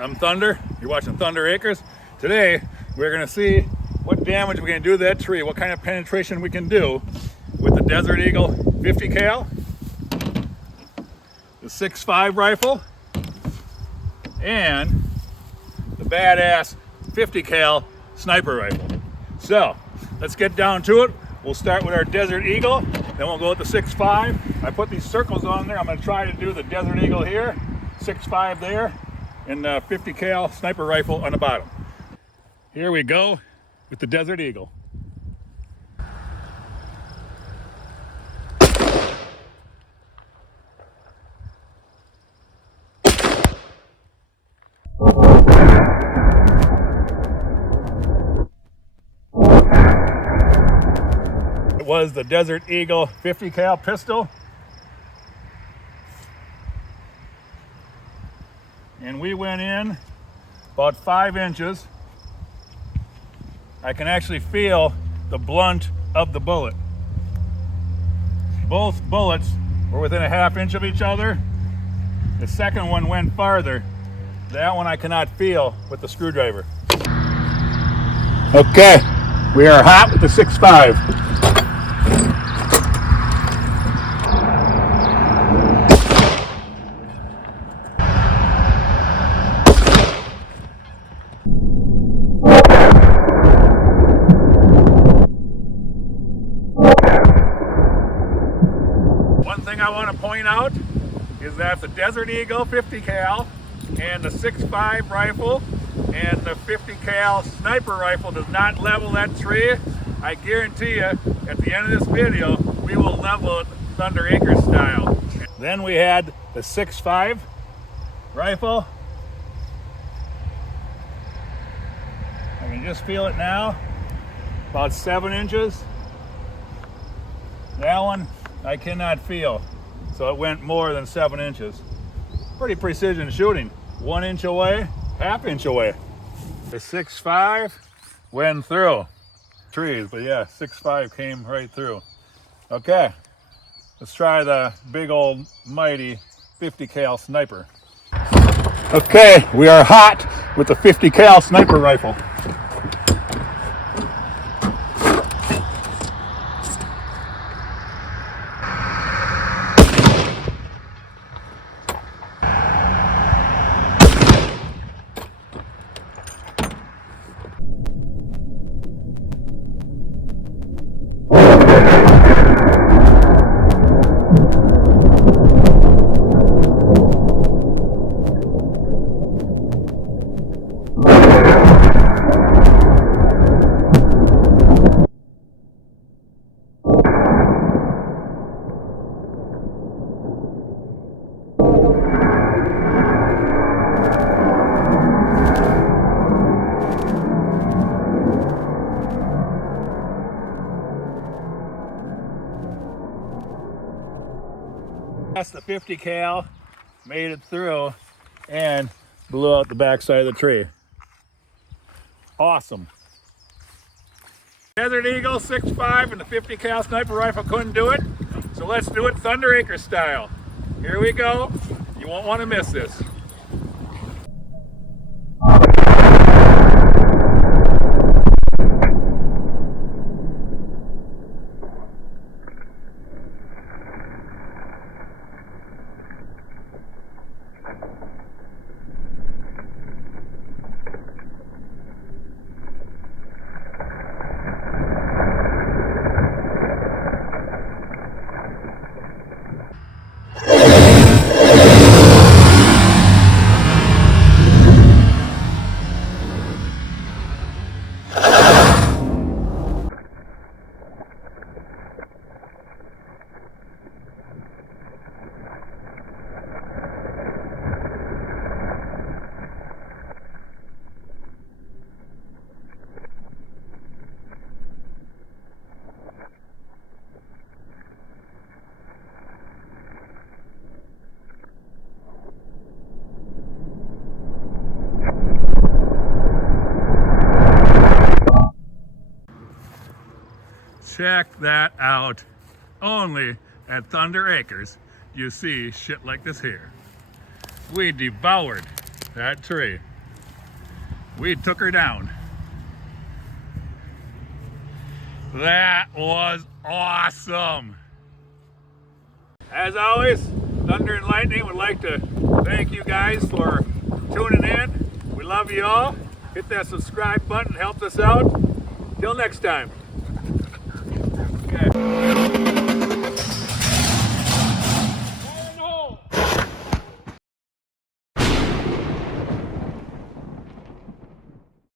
I'm Thunder. You're watching Thunder Acres. Today, we're going to see what damage we can do to that tree, what kind of penetration we can do with the Desert Eagle 50 cal, the 6.5 rifle, and the badass 50 cal sniper rifle. So, let's get down to it. We'll start with our Desert Eagle, then we'll go with the 6.5. I put these circles on there. I'm going to try to do the Desert Eagle here, 6.5 there, and 50 cal sniper rifle on the bottom. Here we go with the Desert Eagle. It was the Desert Eagle 50 cal pistol. And we went in about 5 inches. I can actually feel the blunt of the bullet. Both bullets were within a ½ inch of each other. The second one went farther. That one I cannot feel with the screwdriver. Okay, we are hot with the 6.5. One thing I want to point out is that the Desert Eagle 50 cal and the 6.5 rifle and the 50 cal sniper rifle does not level that tree. I guarantee you, at the end of this video, we will level it Thunder Acres style. Then we had the 6.5 rifle. I can just feel it now, about 7 inches. That one I cannot feel, so it went more than 7 inches. Pretty precision shooting. 1 inch away, ½ inch away. The 6.5 went through trees, but yeah, 6.5 came right through. Okay, let's try the big old mighty 50 cal sniper. Okay, we are hot with the 50 cal sniper rifle. That's the 50 cal, made it through and blew out the backside of the tree. Awesome. Desert Eagle 6.5 and the 50 cal sniper rifle couldn't do it, so let's do it Thunder Acres style. Here we go. You won't want to miss this. Check that out. Only at Thunder Acres you see shit like this here. We devoured that tree. we took her down. That was awesome. As always, Thunder and Lightning would like to thank you guys for tuning in. We love you all. Hit that subscribe button, help us out. Till next time.